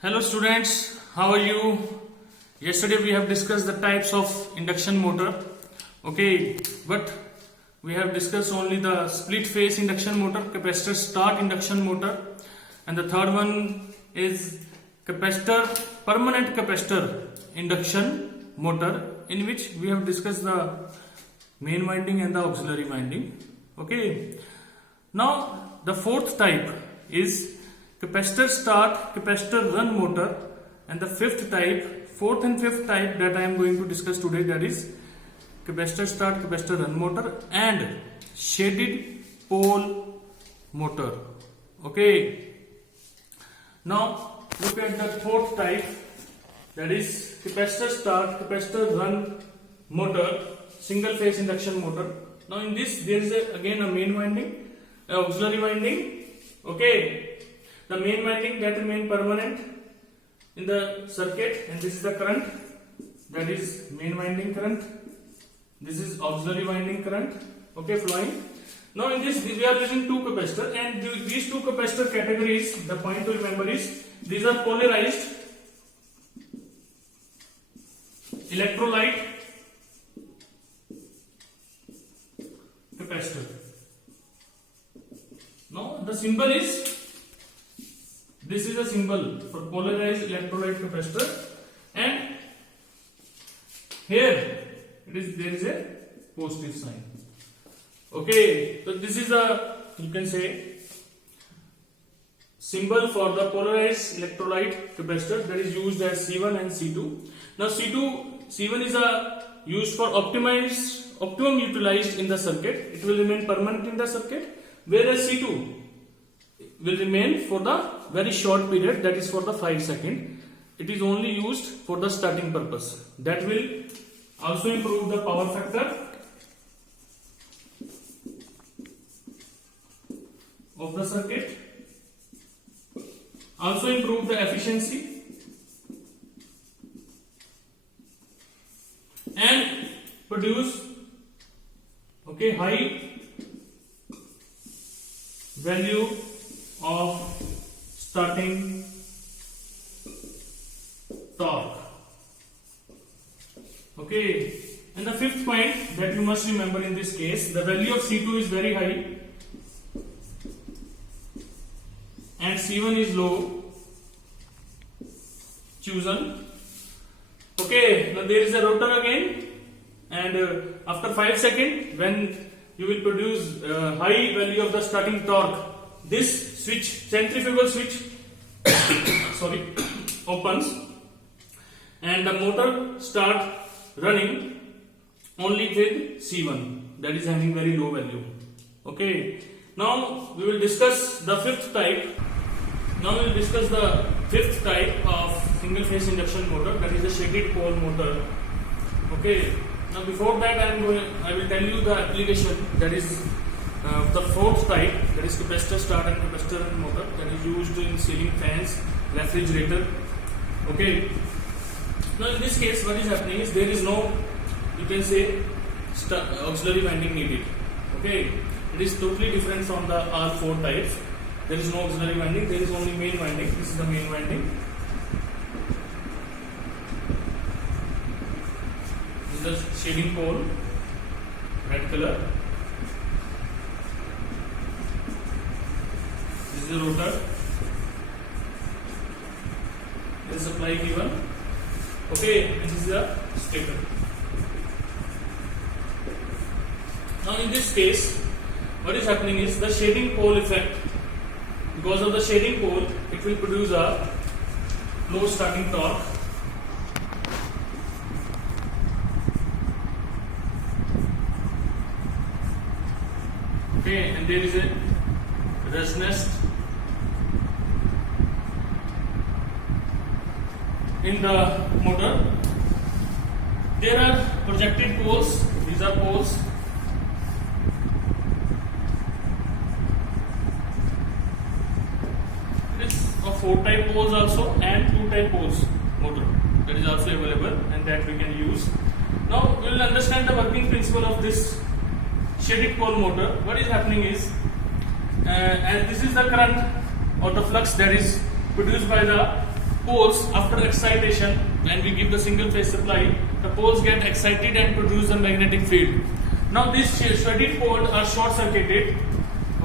Hello students, how are you? Yesterday we have discussed the types of induction motor. Okay, but we have discussed only the split phase induction motor, capacitor start induction motor, and the third one is permanent capacitor induction motor, in which we have discussed the main winding and the auxiliary winding. Okay, now the fourth type is capacitor start, capacitor run motor, and the fourth and fifth type that I am going to discuss today, that is capacitor start, capacitor run motor and shaded pole motor. Okay, now look at the fourth type, that is capacitor start, capacitor run motor, single phase induction motor. Now in this there is again a main winding, auxiliary winding. Okay, the main winding that remain permanent in the circuit, and this is the current, that is main winding current. This is auxiliary winding current, okay, flowing. Now in this we are using two capacitor, and these two capacitor categories, the point to remember is these are polarized electrolyte capacitor. Now the symbol is, this is a symbol for polarized electrolyte capacitor, and here there is a positive sign. Okay, so this is a, you can say, symbol for the polarized electrolyte capacitor that is used as C1 and C2. Now C1 is used for optimum utilized in the circuit. It will remain permanent in the circuit, whereas C2 will remain for the very short period, that is for the 5 seconds. It is only used for the starting purpose. That will also improve the power factor of the circuit, also improve the efficiency, and produce high value of starting torque. Okay, and the fifth point that you must remember in this case, the value of C2 is very high and C1 is low chosen. Okay, now there is a rotor again, and after 5 seconds, when you will produce high value of the starting torque, this switch, centrifugal switch opens, and the motor start running only with C1, that is having very low value. Okay, now we will discuss the fifth type. Now we will discuss the fifth type of single phase induction motor, that is the shaded pole motor. Okay, now before that I will tell you the application, that is the fourth type, that is capacitor start and capacitor run motor, that is used in ceiling fans, refrigerator. Okay, now in this case what is happening is there is no, you can say, auxiliary winding needed. Okay, it is totally different from the all four types. There is no auxiliary winding, there is only main winding. This is the main winding. This is the shading pole, red color. This is the rotor. This is supply given. Okay, and this is the stator. Now in this case, what is happening is the shading pole effect. Because of the shading pole, it will produce a low starting torque. Okay, and there is a resonance in the motor. There are projected poles. These are poles. There is a 4-type poles also and 2-type poles motor, that is also available, and that we can use. Now we will understand the working principle of this shaded pole motor. What is happening is, and this is the current or the flux that is produced by the poles after excitation, when we give the single phase supply, the poles get excited and produce a magnetic field. Now these shaded poles are short circuited.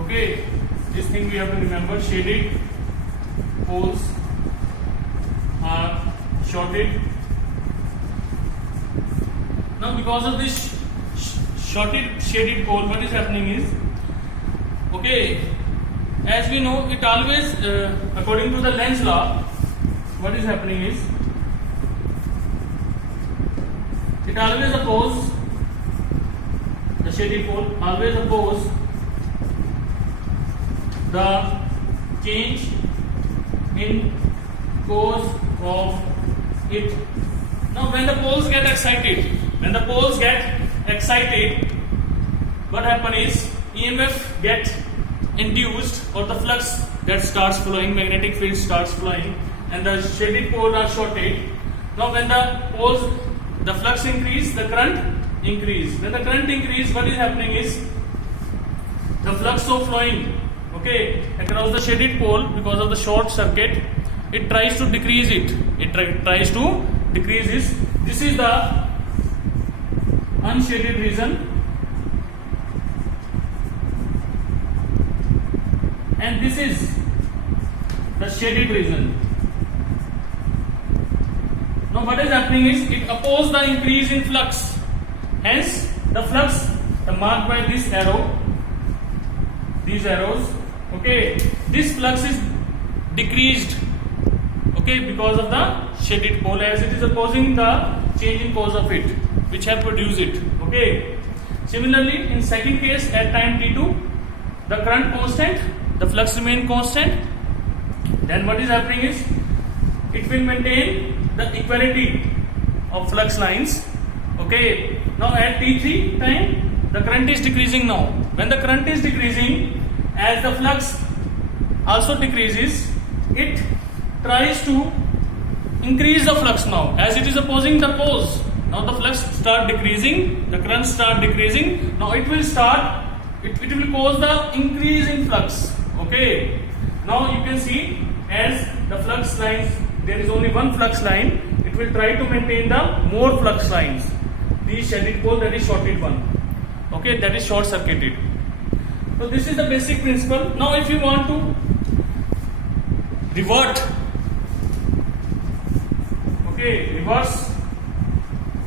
Okay, this thing we have to remember, shaded poles are shorted. Now because of this shaded pole, what is happening is, okay, as we know, it always according to the Lenz law, what is happening is, it always oppose, the shaded pole always oppose the change in cause of it. Now when the poles get excited, what happen is EMF get induced, or the flux that starts flowing, magnetic field starts flowing, and the shaded poles are shorted. Now when the flux increase, the current increase. When the current increase, what is happening is, the flux of flowing, okay, across the shaded pole, because of the short circuit, it tries to decrease it. This is the unshaded region, and this is the shaded region. Now what is happening is, it opposes the increase in flux. Hence the flux marked by this arrow, these arrows, okay, this flux is decreased, okay, because of the shaded pole, as it is opposing the change in cause of it, which have produced it. Okay. Similarly, in second case, at time t2, the current constant, the flux remain constant. Then what is happening is, it will maintain the equality of flux lines. Okay. Now at t3 time, the current is decreasing now. When the current is decreasing, as the flux also decreases, it tries to increase the flux now, as it is opposing the poles. Now the flux start decreasing, the current start decreasing. Now it will cause the increase in flux. Okay. Now you can see, as the flux lines, there is only one flux line, it will try to maintain the more flux lines. The shaded pole, that is shorted one. Okay, that is short circuited. So this is the basic principle. Now if you want to reverse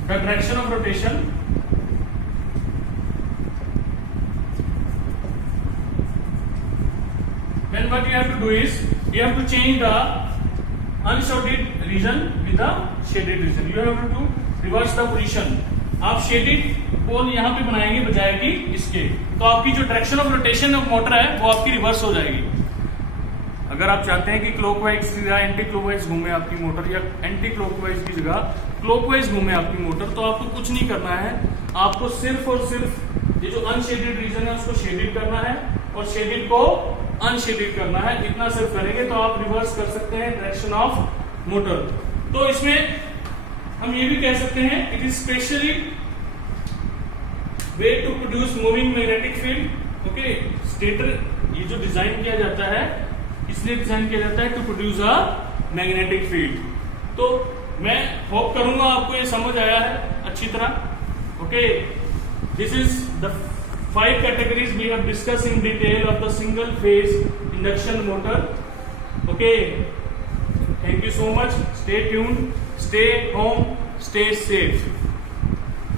the direction of rotation, then what you have to do is, you have to change the unshaded region with the shaded region. You have to reverse the position. आप shaded pole यहाँ पे बनाएंगे बजाय कि इसके, तो आपकी जो direction of rotation of motor है वो आपकी रिवर्स हो जाएगी. अगर आप चाहते हैं कि क्लॉकवाइज की जगह एंटी क्लॉकवाइज घूमे आपकी मोटर, या एंटी क्लॉकवाइज की जगह क्लॉकवाइज घूमे आपकी मोटर, तो आपको कुछ नहीं करना है. आपको सिर्फ और सिर्फ ये जो अनशेडेड रीजन है उसको शेडेड करना है, और शेडेड को अनशेडेड करना है. इतना सिर्फ करेंगे तो आप रिवर्स कर सकते हैं डायरेक्शन ऑफ मोटर. तो इसमें हम ये भी कह सकते हैं, it is specially way to produce moving magnetic field. Okay, stator ये जो डिजाइन किया जाता है, इसलिए डिजाइन किया जाता है to produce a magnetic field. तो मैं होप करूंगा आपको ये समझ आया है अच्छी तरह. Okay, this is the 5 categories we have discussed in detail of the single phase induction motor. Okay, thank you so much. Stay tuned, stay home, stay safe.